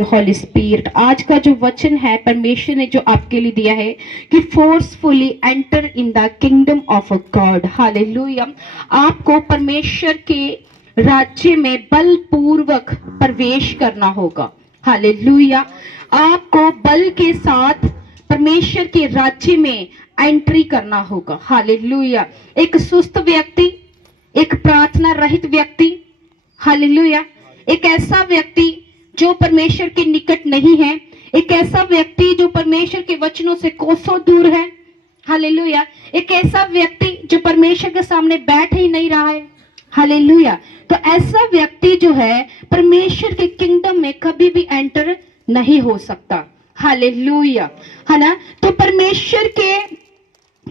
Holi spirit. आज का जो वचन है परमेश्वर ने जो आपके लिए दिया है कि forcefully enter in the kingdom of God. Hallelujah. आपको परमेश्वर के राज्य में बलपूर्वक प्रवेश करना होगा। हालेलुया। आपको बल के साथ परमेश्वर के राज्य में एंट्री करना होगा। हालेलुया। एक सुस्त व्यक्ति, एक प्रार्थना रहित व्यक्ति, हालेलुया, एक ऐसा व्यक्ति जो परमेश्वर के निकट नहीं है, एक ऐसा व्यक्ति जो परमेश्वर के वचनों से कोसों दूर है, हालेलुया, एक ऐसा व्यक्ति जो परमेश्वर के सामने बैठ ही नहीं रहा है, हालेलुया, तो ऐसा व्यक्ति जो है परमेश्वर के किंगडम में कभी भी एंटर नहीं हो सकता। हालेलुया, है ना। तो परमेश्वर के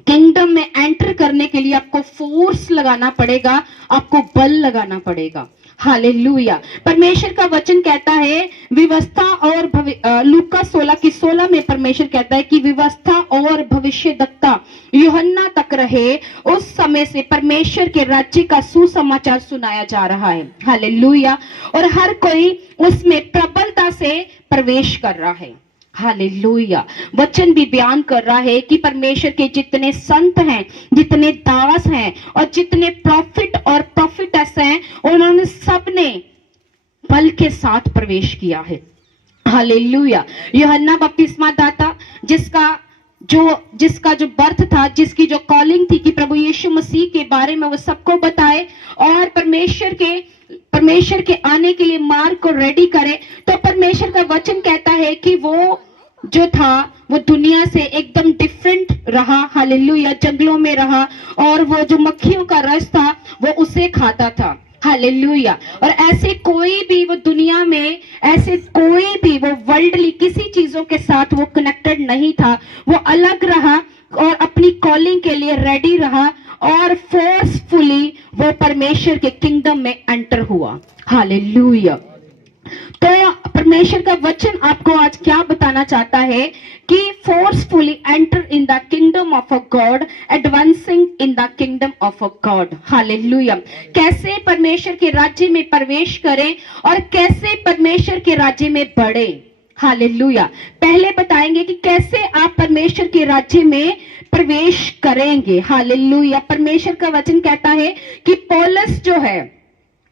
किंगडम में एंटर करने के लिए आपको फोर्स लगाना पड़ेगा, आपको बल लगाना पड़ेगा। हालेलुया। परमेश्वर का वचन कहता है व्यवस्था और लूका 16 में परमेश्वर कहता है कि व्यवस्था और भविष्यद्वक्ता यूहन्ना तक रहे, उस समय से परमेश्वर के राज्य का सुसमाचार सुनाया जा रहा है। हालेलुया। और हर कोई उसमें प्रबलता से प्रवेश कर रहा है। हालेलुया। वचन भी बयान कर रहा है कि परमेश्वर के जितने संत हैं, जितने दास हैं और जितने प्रॉफिट और प्रॉफिटेस हैं, उन्होंने सबने बल के साथ प्रवेश किया है। हालेलुया। यूहन्ना बपतिस्मा दाता जिसका जो बर्थ था, जिसकी जो कॉलिंग थी कि प्रभु यीशु मसीह के बारे में वो सबको बताए और परमेश्वर के आने के लिए मार्ग को रेडी करे, तो परमेश्वर का वचन कहता है कि वो जो था वो दुनिया से एकदम डिफरेंट रहा। हालेलुया। जंगलों में रहा और वो जो मक्खियों का रस था वो उसे खाता था। हालेलुया। और ऐसे कोई भी वो दुनिया में, ऐसे कोई भी वो वर्ल्डली किसी चीजों के साथ वो कनेक्टेड नहीं था, वो अलग रहा और अपनी कॉलिंग के लिए रेडी रहा और फोर्सफुली वो परमेश्वर के किंगडम में एंटर हुआ। हालेलुया। तो परमेश्वर का वचन आपको आज क्या बताना चाहता है कि forcefully enter in the kingdom of a God, advancing in the kingdom of a God. Hallelujah. कैसे परमेश्वर के राज्य में प्रवेश करें और कैसे परमेश्वर के राज्य में बढ़े। हालेलुया। पहले बताएंगे कि कैसे आप परमेश्वर के राज्य में प्रवेश करेंगे। हालेलुया। परमेश्वर का वचन कहता है कि पौलुस जो है,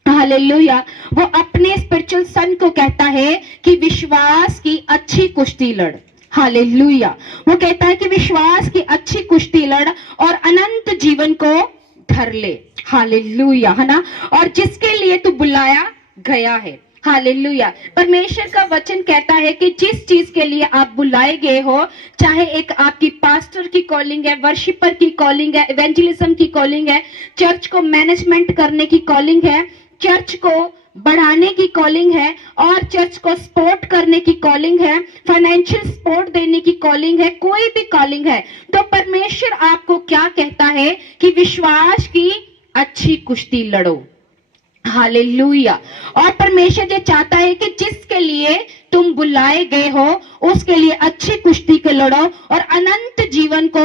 हालेलुया, वो अपने स्पिरिचुअल सन को कहता है कि विश्वास की अच्छी कुश्ती लड़। हालेलुया। वो कहता है कि विश्वास की अच्छी कुश्ती लड़ और अनंत जीवन को धर ले। हालेलुया, है ना। और जिसके लिए तू बुलाया गया है। हालेलुया। परमेश्वर का वचन कहता है कि जिस चीज के लिए आप बुलाए गए हो, चाहे एक आपकी पास्टर की कॉलिंग है, वर्शिपर की कॉलिंग है, इवेंजलिज्म की कॉलिंग है, चर्च को मैनेजमेंट करने की कॉलिंग है, चर्च को बढ़ाने की कॉलिंग है और चर्च को सपोर्ट करने की कॉलिंग है, फाइनेंशियल सपोर्ट देने की कॉलिंग है, कोई भी कॉलिंग है, तो परमेश्वर आपको क्या कहता है कि विश्वास की अच्छी कुश्ती लड़ो। हालेलुया। और परमेश्वर ये चाहता है कि जिसके लिए तुम बुलाए गए हो उसके लिए अच्छी कुश्ती को लड़ो और अनंत जीवन को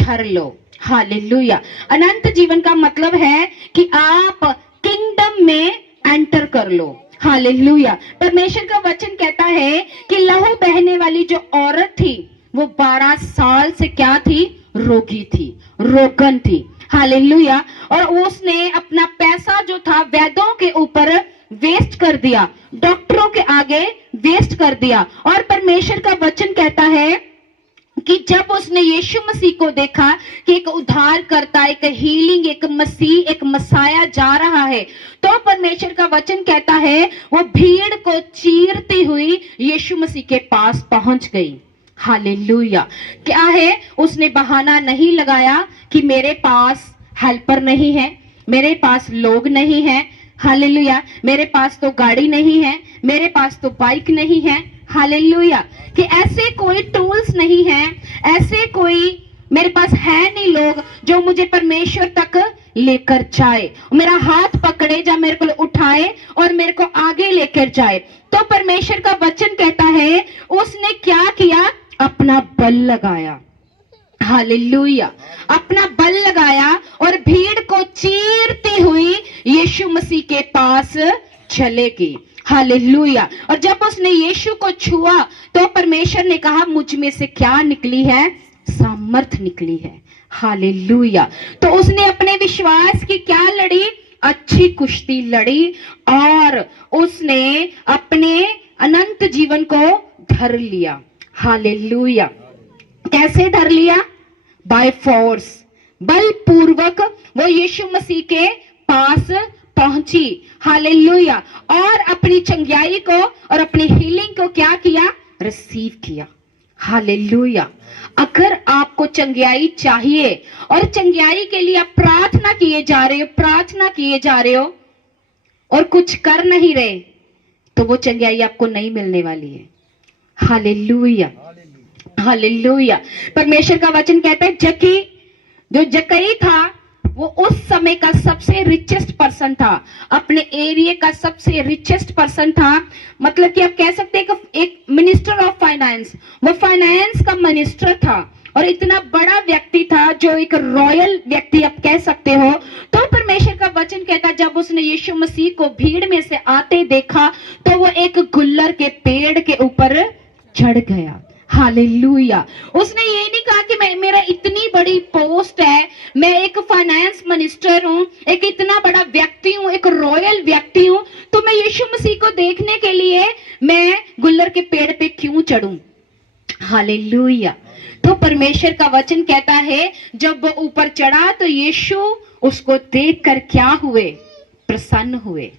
धर लो। हालेलुया। अनंत जीवन का मतलब है कि आप किंगडम में एंटर कर लो। हालेलुया। परमेश्वर का वचन कहता है कि लहू बहने वाली जो औरत थी वो 12 साल से क्या थी? रोगी थी, रोगन थी। हालेलुया। और उसने अपना पैसा जो था वैद्यों के ऊपर वेस्ट कर दिया, डॉक्टरों के आगे वेस्ट कर दिया। और परमेश्वर का वचन कहता है कि जब उसने यीशु मसीह को देखा कि एक उद्धार करता, एक हीलिंग, एक मसीह, एक मसाया जा रहा है, तो परमेश्वर का वचन कहता है वो भीड़ को चीरती हुई यीशु मसीह के पास पहुंच गई। हालेलुया। क्या है? उसने बहाना नहीं लगाया कि मेरे पास हेल्पर नहीं है, मेरे पास लोग नहीं है। हालेलुया। मेरे पास तो गाड़ी नहीं है, मेरे पास तो बाइक नहीं है। हालेलुया। कि ऐसे कोई टूल्स नहीं है, ऐसे कोई मेरे पास है नहीं लोग जो मुझे परमेश्वर तक लेकर जाए, मेरा हाथ पकड़े, जा मेरे को उठाए और मेरे को आगे लेकर जाए। तो परमेश्वर का वचन कहता है उसने क्या किया? अपना बल लगाया। हालेलुया। अपना बल लगाया और भीड़ को चीरती हुई यीशु मसीह के पास चलेगी। हालेलुया। और जब उसने यीशु को छुआ तो परमेश्वर ने कहा मुझ में से क्या निकली है, सामर्थ निकली है। हालेलुया। तो उसने अपने विश्वास की क्या लड़ी, अच्छी कुश्ती लड़ी और उसने अपने अनंत जीवन को धर लिया। हालेलुया। कैसे धर लिया? बाय फोर्स, बलपूर्वक वो यीशु मसीह के पास पहुंची। हालेलुया। और अपनी चंगाई को और अपनी हीलिंग को क्या किया, रिसीव किया। हालेलुया। अगर आपको चंगाई चाहिए और चंगाई के लिए आप प्रार्थना किए जा रहे हो और कुछ कर नहीं रहे, तो वो चंगाई आपको नहीं मिलने वाली है। Hallelujah, hallelujah. परमेश्वर का वचन कहता है जो जक्कई था वो उस समय का सबसे रिचेस्ट पर्सन था, अपने एरिया का सबसे रिचेस्ट पर्सन था। मतलब कि आप कह सकते हैं कि एक मिनिस्टर ऑफ फाइनेंस, वो फाइनेंस का मिनिस्टर था और इतना बड़ा व्यक्ति था, जो एक रॉयल व्यक्ति आप कह सकते हो। तो परमेश्वर का वचन कहता जब उसने यीशु मसीह को भीड़ में से आते देखा तो वो एक गुल्लर के पेड़ के ऊपर चढ़ गया। हालेलुया। उसने ये नहीं कहा कि मेरा इतनी बड़ी पोस्ट है, मैं एक फाइनेंस मिनिस्टर हूं, एक इतना बड़ा व्यक्ति हूं, एक रॉयल व्यक्ति हूं, तो मैं यीशु मसीह को देखने के लिए मैं गुल्लर के पेड़ पे क्यों चढ़ूं। हालेलुया। तो परमेश्वर का वचन कहता है जब वो ऊपर चढ़ा तो यीशु उसको देखकर क्या हुए, प्रसन्न हुए।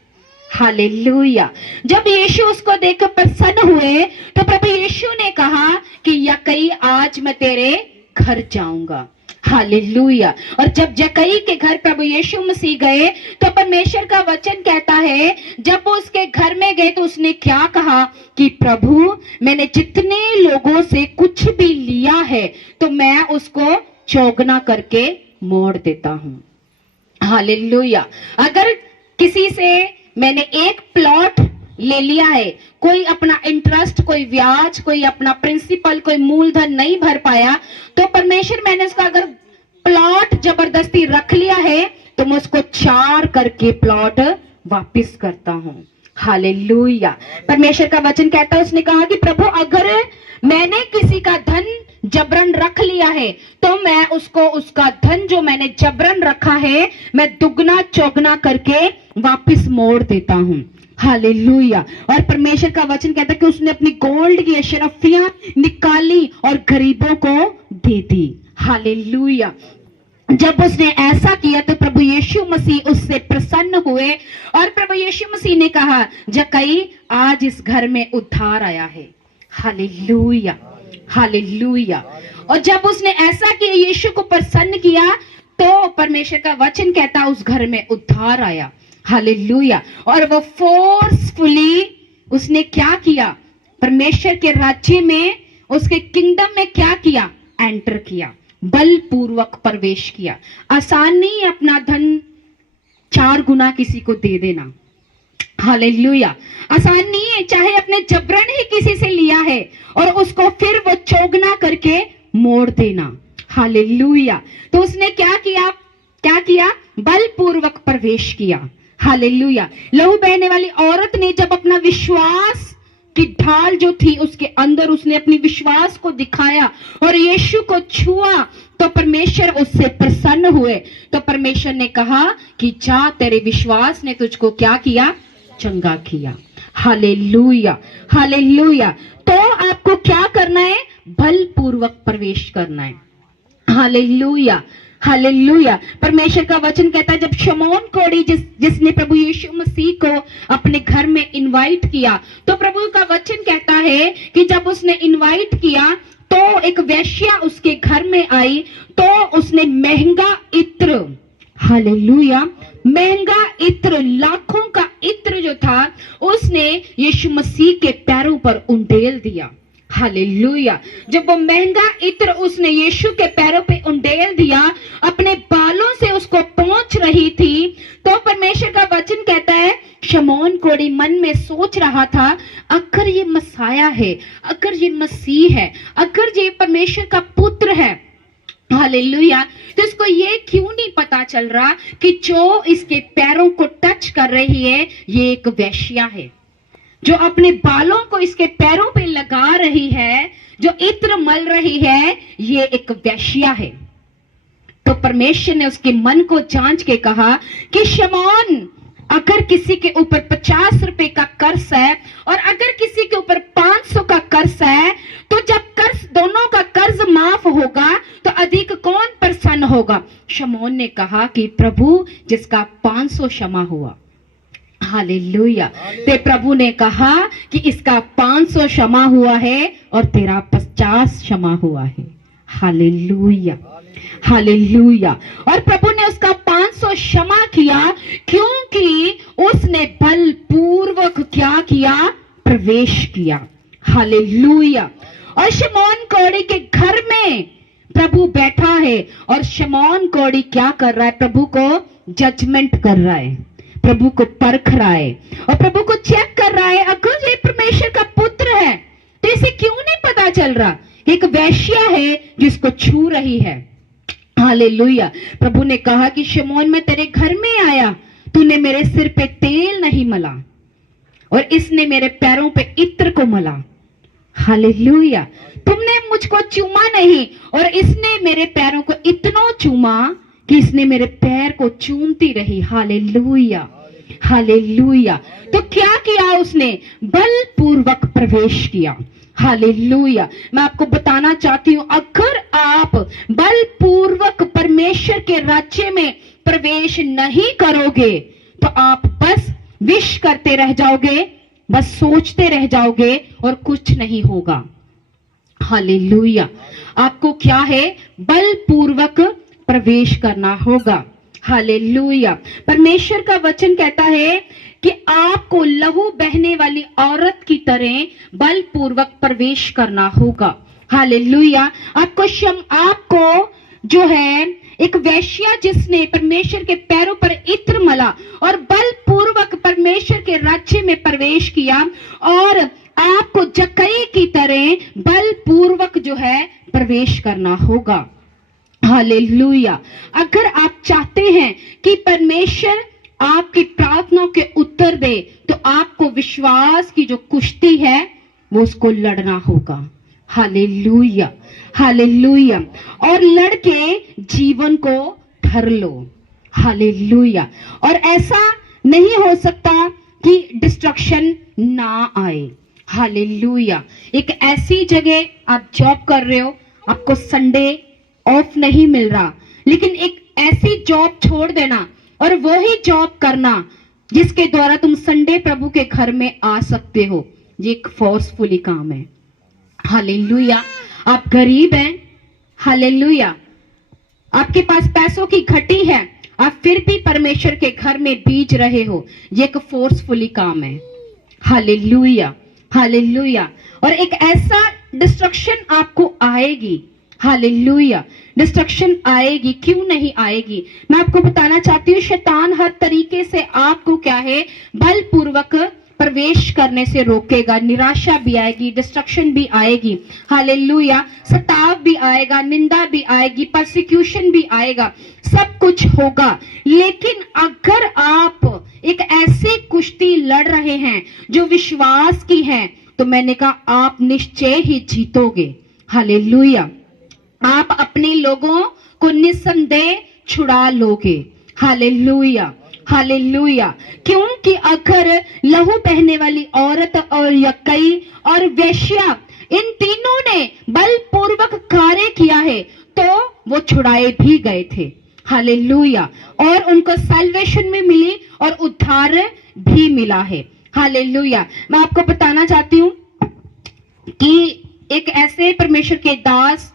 हालेलुया। जब यीशु उसको देखकर प्रसन्न हुए तो प्रभु यीशु ने कहा कि जक्कई आज मैं तेरे घर जाऊंगा। हालेलुया। और जब जक्कई के घर प्रभु यीशु मसीह गए तो परमेश्वर का वचन कहता है जब वो उसके घर में गए तो उसने क्या कहा कि प्रभु मैंने जितने लोगों से कुछ भी लिया है तो मैं उसको चौगुना करके मोड़ देता हूं। हालेलुया। अगर किसी से मैंने एक प्लॉट ले लिया है, कोई अपना इंटरेस्ट, कोई ब्याज, कोई अपना प्रिंसिपल, कोई मूलधन नहीं भर पाया, तो परमेश्वर मैंने उसका अगर प्लॉट जबरदस्ती रख लिया है तो मैं उसको 4 करके प्लॉट वापस करता हूं। हालेलुया। परमेश्वर का वचन कहता है, उसने कहा कि प्रभु अगर मैंने किसी का धन जबरन रख लिया है तो मैं उसको उसका धन जो मैंने जबरन रखा है मैं दुगना चौगुना करके वापस मोड़ देता हूं। हालेलुया। और परमेश्वर का वचन कहता है कि उसने अपनी गोल्ड की अशरफियां निकाली और गरीबों को दे दी। हालेलुया। जब उसने ऐसा किया तो प्रभु यीशु मसीह उससे प्रसन्न हुए और प्रभु यीशु मसीह ने कहा जक्कई आज इस घर में उद्धार आया है। Hallelujah, hallelujah. और जब उसने ऐसा किया, यीशु को प्रसन्न किया, तो परमेश्वर का वचन कहता उस घर में उद्धार आया। हालेलुया। और वो फोर्सफुली उसने क्या किया, परमेश्वर के राज्य में, उसके किंगडम में क्या किया, एंटर किया, बलपूर्वक प्रवेश किया। आसान नहीं अपना धन 4 गुना किसी को दे देना। हालेलुया। आसान नहीं है, चाहे अपने जबरन ही किसी से लिया है और उसको फिर वो चौगुना करके मोड़ देना। हालेलुया। तो उसने क्या किया, बलपूर्वक प्रवेश किया। हालेलुया। लहू बहने वाली औरत ने जब अपना विश्वास की ढाल जो थी उसके अंदर उसने अपनी विश्वास को दिखाया और यीशु को छुआ तो परमेश्वर उससे प्रसन्न हुए। तो परमेश्वर ने कहा कि जा तेरे विश्वास ने तुझको क्या किया, चंगा किया। Hallelujah, hallelujah. तो आपको क्या करना है, बलपूर्वक प्रवेश करना है। Hallelujah, hallelujah. परमेश्वर का वचन कहता है जब शमौन कोढ़ी जिसने प्रभु यीशु मसीह को अपने घर में इनवाइट किया, तो प्रभु का वचन कहता है कि जब उसने इनवाइट किया तो एक वेश्या उसके घर में आई तो उसने महंगा इत्र, हालेलुया, महंगा इत्र, लाखों का इत्र जो था उसने यीशु मसीह के पैरों पर उंडेल दिया। हालेलुया। जब वो महंगा इत्र उसने यीशु के पैरों पे उंडेल दिया, अपने बालों से उसको पोंछ रही थी, तो परमेश्वर का वचन कहता है शमौन कोढ़ी मन में सोच रहा था अगर ये मसाया है, अगर ये मसीह है, अगर ये परमेश्वर का पुत्र है, हालेलुया, तो इसको ये क्यों नहीं पता चल रहा कि जो इसके पैरों को टच कर रही है ये एक वेश्या है। जो अपने बालों को इसके पैरों पे लगा रही है, जो इत्र मल रही है, ये एक वेश्या है। तो परमेश्वर ने उसके मन को जांच के कहा कि शमौन, अगर किसी के ऊपर 50 रुपए का कर्ज है और अगर किसी के ऊपर 500 का कर्ज है, तो जब कर्ज दोनों का कर्ज माफ होगा तो अधिक कौन प्रसन्न होगा? शमौन ने कहा कि प्रभु, जिसका 500 क्षमा हुआ। हालेलुया। ते प्रभु ने कहा कि इसका 500 क्षमा हुआ है और तेरा 50 क्षमा हुआ है। Hallelujah, hallelujah. और प्रभु ने उसका 500 क्षमा किया, क्योंकि उसने बलपूर्वक क्या किया? प्रवेश किया। हालेलुया। और शमौन कौड़ी के घर में प्रभु बैठा है और शमौन कौड़ी क्या कर रहा है? प्रभु को जजमेंट कर रहा है, प्रभु को परख रहा है और प्रभु को चेक कर रहा है, अगर ये परमेश्वर का पुत्र है तो इसे क्यों नहीं पता चल रहा? एक वेश्या है जिसको छू रही है। हालेलुया। प्रभु ने कहा कि शमौन, मैं तेरे घर में आया, तूने मेरे सिर पे तेल नहीं मला और इसने मेरे पैरों पे इत्र को मला। हालेलुया। तुमने मुझको चूमा नहीं और इसने मेरे पैरों को इतना चूमा कि इसने मेरे पैर को चूमती रही। Hallelujah, hallelujah. तो क्या किया उसने? बलपूर्वक प्रवेश किया। हालेलुया। मैं आपको बताना चाहती हूं, अगर आप बलपूर्वक परमेश्वर के राज्य में प्रवेश नहीं करोगे तो आप बस विश करते रह जाओगे, बस सोचते रह जाओगे और कुछ नहीं होगा। हालेलुया। आपको क्या है? बलपूर्वक प्रवेश करना होगा। हालेलुया। परमेश्वर का वचन कहता है कि आपको लहू बहने वाली औरत की तरह बलपूर्वक प्रवेश करना होगा। हालेलुया। आपको जो है एक वेश्या जिसने परमेश्वर के पैरों पर इत्र मला और बलपूर्वक परमेश्वर के राज्य में प्रवेश किया, और आपको जक्कई की तरह बलपूर्वक जो है प्रवेश करना होगा। हालेलुया। अगर आप चाहते हैं कि परमेश्वर आपकी प्रार्थनाओं के उत्तर दे, तो आपको विश्वास की जो कुश्ती है वो उसको लड़ना होगा। Hallelujah, hallelujah. और लड़के जीवन को धर लो। हालेलुया। और ऐसा नहीं हो सकता कि डिस्ट्रक्शन ना आए। हालेलुया। एक ऐसी जगह आप जॉब कर रहे हो, आपको संडे ऑफ नहीं मिल रहा, लेकिन एक ऐसी जॉब छोड़ देना और वही जॉब करना जिसके द्वारा तुम संडे प्रभु के घर में आ सकते हो, ये एक फोर्सफुली काम है। हालेलुया। आप गरीब हैं, हालेलुया, आपके पास पैसों की घटी है, आप फिर भी परमेश्वर के घर में बीज रहे हो, ये एक फोर्सफुली काम है। Hallelujah, hallelujah. और एक ऐसा डिस्ट्रक्शन आपको आएगी। हालेलुया। डिस्ट्रक्शन आएगी, क्यों नहीं आएगी? मैं आपको बताना चाहती हूँ, शैतान हर तरीके से आपको क्या है? बलपूर्वक प्रवेश करने से रोकेगा। निराशा भी आएगी, डिस्ट्रक्शन भी आएगी। हालेलुया। सताव भी आएगा, निंदा भी आएगी, परसिक्यूशन भी आएगा, सब कुछ होगा। लेकिन अगर आप एक ऐसी कुश्ती लड़ रहे हैं जो विश्वास की है, तो मैंने कहा आप निश्चय ही जीतोगे। हालेलुया। आप अपने लोगों को निस्संदेह छुड़ा लोगे। Hallelujah, hallelujah. क्योंकि अगर लहू बहने वाली औरत और यक्कई और वेश्या, इन तीनों ने बलपूर्वक कार्य किया है, तो वो छुड़ाए भी गए थे। हालेलुया। और उनको सैल्वेशन में मिली और उद्धार भी मिला है। हालेलुया। मैं आपको बताना चाहती हूँ कि एक ऐसे परमेश्वर के दास,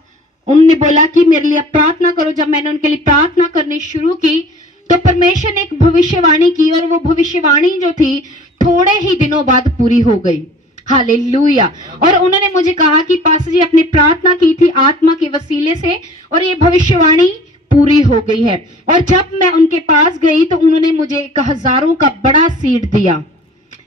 उन्होंने बोला कि मेरे लिए प्रार्थना करो। जब मैंने उनके लिए प्रार्थना करनी शुरू की तो परमेश्वर ने एक भविष्यवाणी की, और वो भविष्यवाणी जो थी थोड़े ही दिनों बाद पूरी हो गई। हालेलुया। और उन्होंने मुझे कहा कि पास्टर जी, अपनी प्रार्थना की थी आत्मा के वसीले से और ये भविष्यवाणी पूरी हो गई है। और जब मैं उनके पास गई तो उन्होंने मुझे 1000 का बड़ा सीड दिया।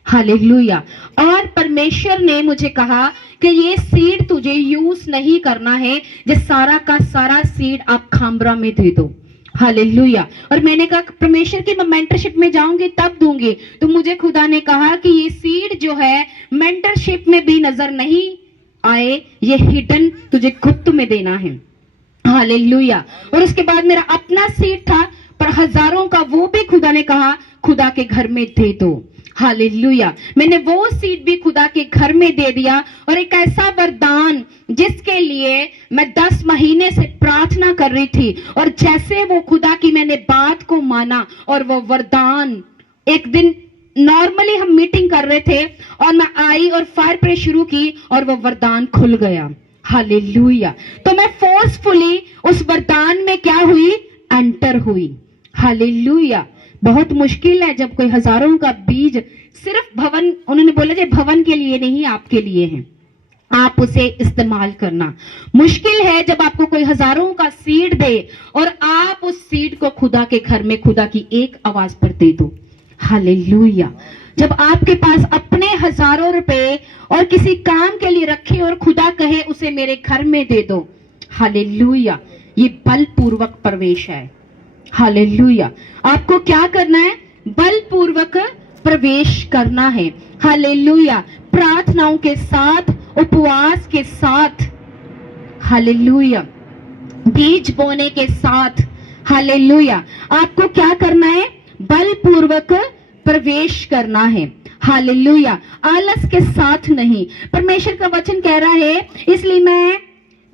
हालेलुया। और परमेश्वर ने मुझे कहा कि ये सीड तुझे यूज नहीं करना है, जो सारा का सारा सीड आप खामरा में दे दो। हालेलुया। और मैंने कहा परमेश्वर की मैं मेंटरशिप में जाऊंगी तब दूंगी, तो मुझे खुदा ने कहा कि ये सीड जो है मेंटरशिप में भी नजर नहीं आए, ये हिडन तुझे गुप्त में देना है। हालेलुया। और उसके बाद मेरा अपना सीड था, पर हजारों का, वो भी खुदा ने कहा खुदा के घर में दे दो। हालेलुया। मैंने वो सीड भी खुदा के घर में दे दिया, और एक ऐसा वरदान जिसके लिए मैं 10 महीने से प्रार्थना कर रही थी, और जैसे वो खुदा की मैंने बात को माना, और वो वरदान एक दिन नॉर्मली हम मीटिंग कर रहे थे और मैं आई और फायर प्रे शुरू की और वो वरदान खुल गया। हालेलुया। तो मैं फोर्सफुली उस वरदान में क्या हुई, एंटर हुई। हालेलुया। बहुत मुश्किल है जब कोई हजारों का बीज सिर्फ भवन, उन्होंने बोला कि भवन के लिए नहीं, आपके लिए है, आप उसे इस्तेमाल करना। मुश्किल है जब आपको कोई हजारों का सीड दे और आप उस सीड को खुदा के घर में खुदा की एक आवाज पर दे दो। हालेलुया। जब आपके पास अपने हजारों रुपए और किसी काम के लिए रखे और खुदा कहे उसे मेरे घर में दे दो। हालेलुया। ये बलपूर्वक प्रवेश है। हालेलुया। आपको क्या करना है, बलपूर्वक प्रवेश करना है। हालेलुया। प्रार्थनाओं के साथ, उपवास के साथ, हालेलुया, बीज बोने के साथ। हालेलुया। आपको क्या करना है, बलपूर्वक प्रवेश करना है। हालेलुया। आलस के साथ नहीं। परमेश्वर का वचन कह रहा है, इसलिए मैं,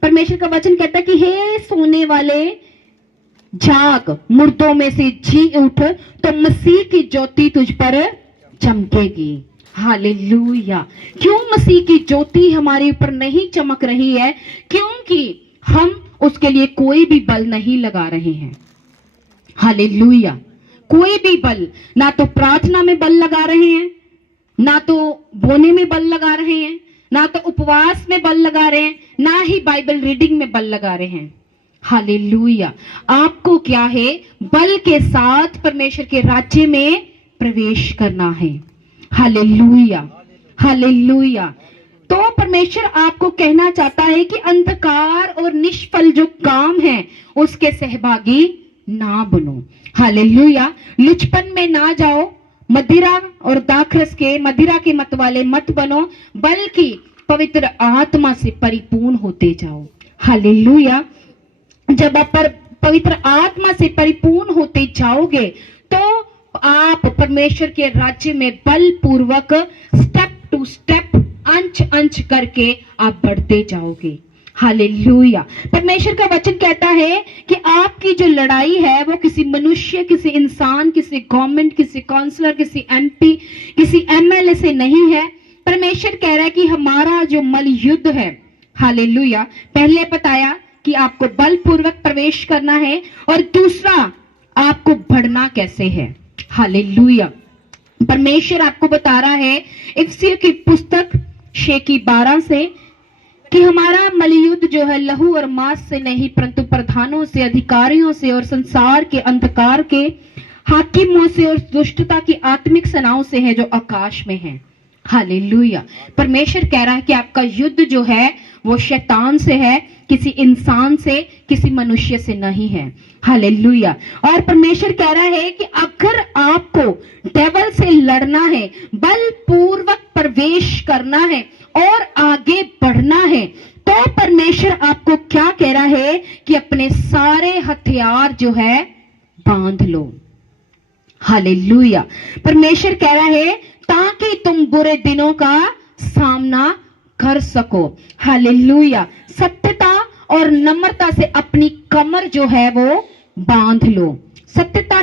परमेश्वर का वचन कहता है कि हे सोने वाले जाग, मुर्दों में से जी उठ, तो मसीह की ज्योति तुझ पर चमकेगी। हालेलुया। क्यों मसीह की ज्योति हमारे ऊपर नहीं चमक रही है? क्योंकि हम उसके लिए कोई भी बल नहीं लगा रहे हैं। हालेलुया। कोई भी बल, ना तो प्रार्थना में बल लगा रहे हैं, ना तो बोने में बल लगा रहे हैं, ना तो उपवास में बल लगा रहे हैं, ना ही बाइबल रीडिंग में बल लगा रहे हैं। हालेलुया। आपको क्या है, बल के साथ परमेश्वर के राज्य में प्रवेश करना है। हालेलुया। हालेलुया। तो परमेश्वर आपको कहना चाहता है कि अंधकार और निष्फल जो काम है उसके सहभागी ना बनो। हालेलुया। लुचपन में ना जाओ, मदिरा और दाखरस के, मदिरा के मत वाले मत बनो, बल्कि पवित्र आत्मा से परिपूर्ण होते जाओ। हालेलुया। जब आप पवित्र आत्मा से परिपूर्ण होते जाओगे तो आप परमेश्वर के राज्य में बलपूर्वक स्टेप टू स्टेप, अंच अंच करके आप बढ़ते जाओगे। हालेलुया। परमेश्वर का वचन कहता है कि आपकी जो लड़ाई है वो किसी मनुष्य, किसी इंसान, किसी गवर्नमेंट, किसी काउंसलर, किसी एमपी, किसी एमएलए से नहीं है। परमेश्वर कह रहा है कि हमारा जो मल युद्ध है, हालेलुया, पहले बताया कि आपको बलपूर्वक प्रवेश करना है, और दूसरा आपको बढ़ना कैसे है। हालेलुया। परमेश्वर आपको बता रहा है इफिसियों की पुस्तक 6:12 से कि हमारा मलयुद्ध जो है लहू और मांस से नहीं, परंतु प्रधानों से, अधिकारियों से और संसार के अंधकार के हाकिमों से और दुष्टता की आत्मिक सेनाओं से है जो आकाश में है। हालेलुया। परमेश्वर कह रहा है कि आपका युद्ध जो है वो शैतान से है, किसी इंसान से, किसी मनुष्य से नहीं है। हालेलुया। और परमेश्वर कह रहा है कि अगर आपको डेविल से लड़ना है, बलपूर्वक प्रवेश करना है और आगे बढ़ना है, तो परमेश्वर आपको क्या कह रहा है कि अपने सारे हथियार जो है बांध लो। हालेलुया। परमेश्वर कह रहा है ताकि तुम बुरे दिनों का सामना कर सको। हालेलुया। सत्यता और नम्रता से अपनी कमर जो है वो बांध लो। सत्यता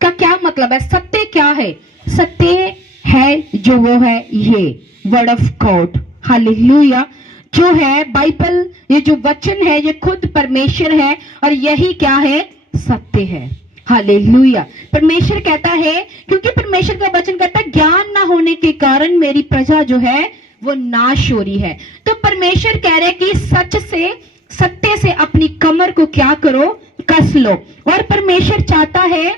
का क्या मतलब है? सत्य क्या है? सत्य है जो वो है ये वर्ड ऑफ गॉड। हालेलुया। जो है बाइबल, ये जो वचन है ये खुद परमेश्वर है, और यही क्या है? सत्य है। हालेलुया। परमेश्वर कहता है, क्योंकि परमेश्वर का वचन कहता है ज्ञान ना होने के कारण मेरी प्रजा जो है वो नाश हो रही है। तो परमेश्वर कह रहे हैं कि सच से, सत्य से अपनी कमर को क्या करो? कस लो। और परमेश्वर चाहता है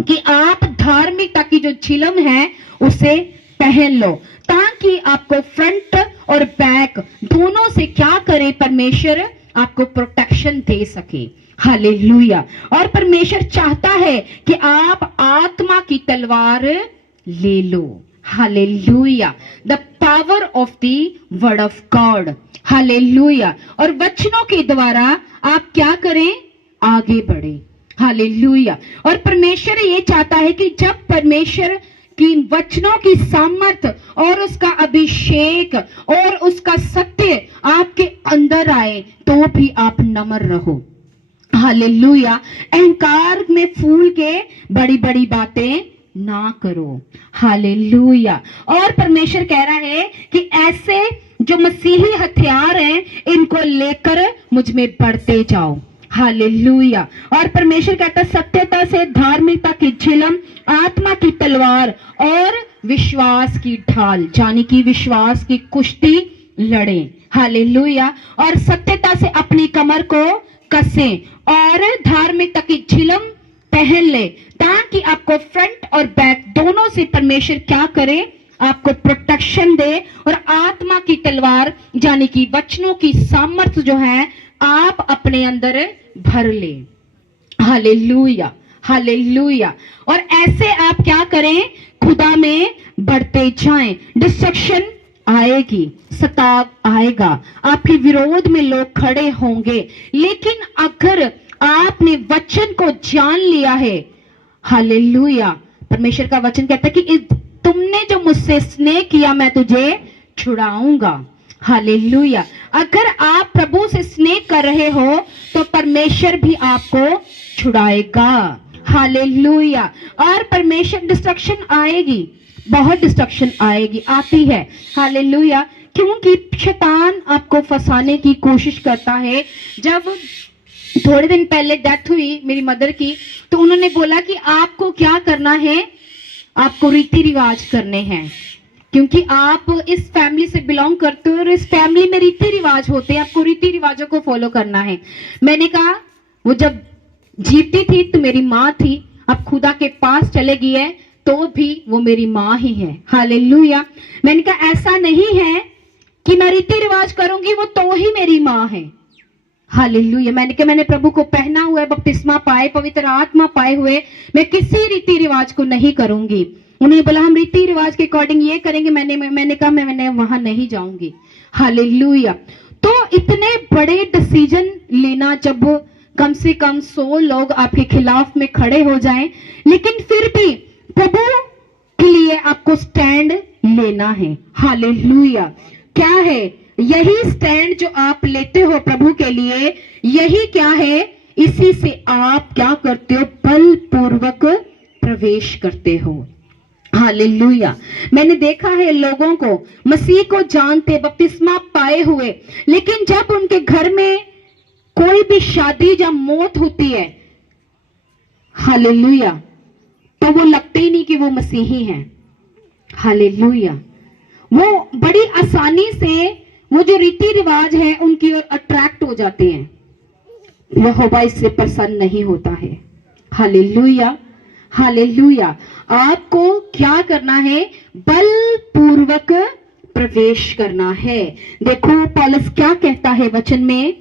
कि आप धार्मिकता की जो झिलम है उसे पहन लो, ताकि आपको फ्रंट और बैक दोनों से क्या करे? परमेश्वर आपको प्रोटेक्शन दे सके। हालेलुया। और परमेश्वर चाहता है कि आप आत्मा की तलवार ले लो। Hallelujah. The power of the word of God. Hallelujah. और वचनों के द्वारा आप क्या करें? आगे बढ़े। हालेलुया। और परमेश्वर ये चाहता है कि जब परमेश्वर की वचनों की सामर्थ्य और उसका अभिषेक और उसका सत्य आपके अंदर आए तो भी आप नम्र रहो। हालेलुया। अहंकार में फूल के बड़ी बड़ी बातें ना करो। हालेलुया। और परमेश्वर कह रहा है कि ऐसे जो मसीही हथियार हैं इनको लेकर मुझ में बढ़ते जाओ। हालेलुया। और परमेश्वर कहता है सत्यता से धार्मिकता की झिलम, आत्मा की तलवार और विश्वास की ढाल, यानी कि विश्वास की कुश्ती लड़ें। हालेलुया। और सत्यता से अपनी कमर को कसें और धार्मिकता की झिलम पहन ले, ताकि आपको फ्रंट और बैक दोनों से परमेश्वर क्या करे? आपको प्रोटेक्शन दे। और आत्मा की तलवार यानी कि वचनों की सामर्थ्य जो है आप अपने अंदर भर ले। हालेलुया। हालेलुया। और ऐसे आप क्या करें? खुदा में बढ़ते जाएं। डिस्ट्रक्शन आएगी, सताव आएगा, आपके विरोध में लोग खड़े होंगे, लेकिन अगर आपने वचन को जान लिया है, हालेलुया, परमेश्वर का वचन कहता है कि तुमने जो मुझसे स्नेह किया मैं तुझे छुड़ाऊंगा। हालेलुया। अगर आप प्रभु से स्नेह कर रहे हो तो परमेश्वर भी आपको छुड़ाएगा। हालेलुया। और परमेश्वर डिस्ट्रक्शन आएगी, बहुत डिस्ट्रक्शन आएगी, आती है। हालेलुया। क्योंकि शैतान आपको फंसाने की कोशिश करता है। जब थोड़े दिन पहले डेथ हुई मेरी मदर की, तो उन्होंने बोला कि आपको क्या करना है? आपको रीति रिवाज करने हैं, क्योंकि आप इस फैमिली से बिलोंग करते हो और इस फैमिली में रीति रिवाज होते हैं, आपको रीति रिवाजों को फॉलो करना है। मैंने कहा वो जब जीती थी तो मेरी माँ थी, अब खुदा के पास चले गई है तो भी वो मेरी माँ ही है। हालेलुया। मैंने कहा ऐसा नहीं है कि मैं रीति रिवाज करूंगी वो तो ही मेरी माँ है। हालेलुया। मैंने कहा मैंने प्रभु को पहना हुआ है, बपतिस्मा पाए, पवित्र आत्मा पाए हुए, मैं किसी रीति रिवाज को नहीं करूंगी। उन्होंने बोला हम रीति रिवाज के अकॉर्डिंग ये करेंगे। मैंने कहा मैं वहां नहीं जाऊंगी। हालेलुया। तो इतने बड़े डिसीजन लेना, जब कम से कम 100 लोग आपके खिलाफ में खड़े हो जाएं, लेकिन फिर भी प्रभु के लिए आपको स्टैंड लेना है। हालेलुया। क्या है? यही स्टैंड जो आप लेते हो प्रभु के लिए, यही क्या है? इसी से आप क्या करते हो? बलपूर्वक प्रवेश करते हो। हालेलुया। मैंने देखा है लोगों को, मसीह को जानते, बपतिस्मा पाए हुए, लेकिन जब उनके घर में कोई भी शादी या मौत होती है, हालेलुया, तो वो लगते ही नहीं कि वो मसीही हैं। हालेलुया। वो बड़ी आसानी से वो जो रीति रिवाज है उनकी ओर अट्रैक्ट हो जाते हैं। यहोवा इससे प्रसन्न नहीं होता है। हालेलुया। हालेलुया। आपको क्या करना है? बलपूर्वक प्रवेश करना है। देखो पौलुस क्या कहता है वचन में,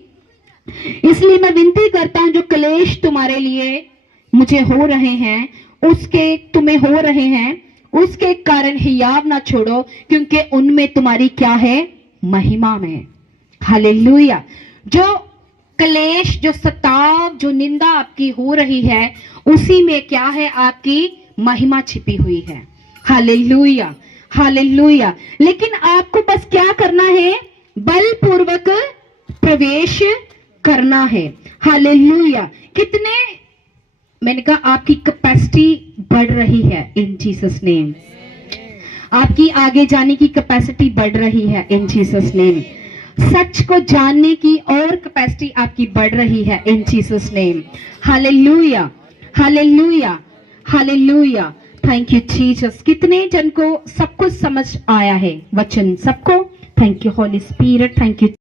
इसलिए मैं विनती करता हूं जो क्लेश तुम्हारे लिए मुझे हो रहे हैं, उसके तुम्हें हो रहे हैं, उसके कारण हियाव ना छोड़ो, क्योंकि उनमें तुम्हारी क्या है? महिमा में। हालेलुया। जो क्लेश, जो सताव, जो निंदा आपकी हो रही है, उसी में क्या है? आपकी महिमा छिपी हुई है। हालेलुया। हालेलुया। लेकिन आपको बस क्या करना है? बलपूर्वक प्रवेश करना है। हालेलुया। कितने, मैंने कहा आपकी कैपेसिटी बढ़ रही है इन जीसस नेम। आपकी आगे जाने की कैपेसिटी बढ़ रही है इन जीसस नेम। सच को जानने की और कैपेसिटी आपकी बढ़ रही है इन Jesus name. Hallelujah. Hallelujah. Hallelujah. Thank you Jesus. कितने जन को सब कुछ समझ आया है वचन? सबको? Thank you Holi spirit. Thank you.